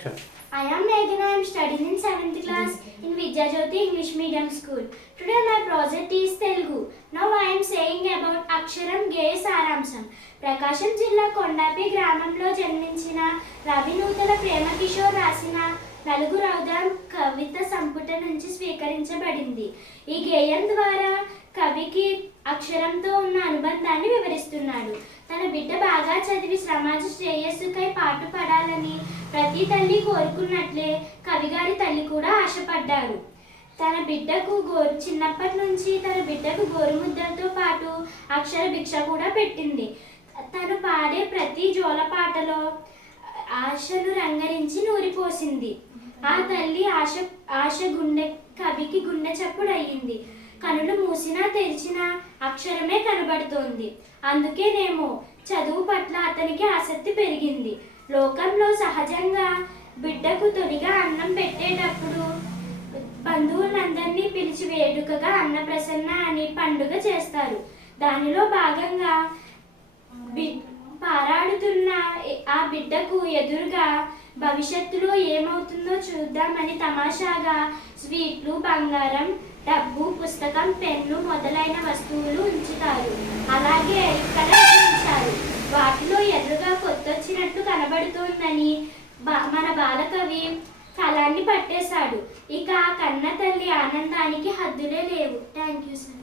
Sure. I am Meghana. I am studying in 7th class in Vidyajyoti English Medium School. Today my project is Telugu. Now I am saying about Aksharam Geya Saramsam. ప్రకాశం జిల్లా కొండాపి గ్రామంలో జన్మించిన రవినూతల ప్రేమకిషోర్ రాసిన నలుగురు ఔదాం కవిత సంపుట నుంచి స్వీకరించబడింది. ఈ గేయం ద్వారా కవికి అక్షరంతో ఉన్న అనుబంధాన్ని వివరిస్తున్నాడు. తన బిడ్డ బాగా చదివి సమాజ శ్రేయస్సుకై పాటుపడాలని ప్రతి తల్లి కోరుకున్నట్లే కవిగారి తల్లి కూడా ఆశపడ్డారు. తన బిడ్డకు చిన్నప్పటి నుంచి తన బిడ్డకు గోరుముద్దలతో పాటు అక్షర భిక్ష కూడా పెట్టింది. తను పాడే ప్రతి జోలపాటలో ఆశను రంగరించి నూరిపోసింది. ఆ తల్లి ఆశ కవికి గుండె చప్పుడు అయ్యింది. కనులు మూసినా తెరిచినా అక్షరమే కనబడుతోంది. అందుకేనేమో చదువు పట్ల అతనికి ఆసక్తి పెరిగింది. లోకంలో సహజంగా బిడ్డకు తొలిగా అన్నం పెట్టేటప్పుడు బంధువులందరినీ పిలిచి వేడుకగా అన్నప్రసన్న అని పండుగ చేస్తారు. దానిలో భాగంగా పారాడుతున్న ఆ బిడ్డకు ఎదురుగా భవిష్యత్తులో ఏమవుతుందో చూద్దామని తమాషాగా స్వీట్లు, బంగారం, డబ్బు, పుస్తకం, పెన్ను మొదలైన వస్తువులు ఉంచుతారు. అలాగే ఇక్కడ ఉంచారు. వాటిలో ఎదురుగా కొత్తొచ్చినట్టు కనబడుతోందని మన బాలకవి కళాన్ని పట్టేశాడు. ఇక ఆ కన్న తల్లి ఆనందానికి హద్దులే లేవు. Thank you sir.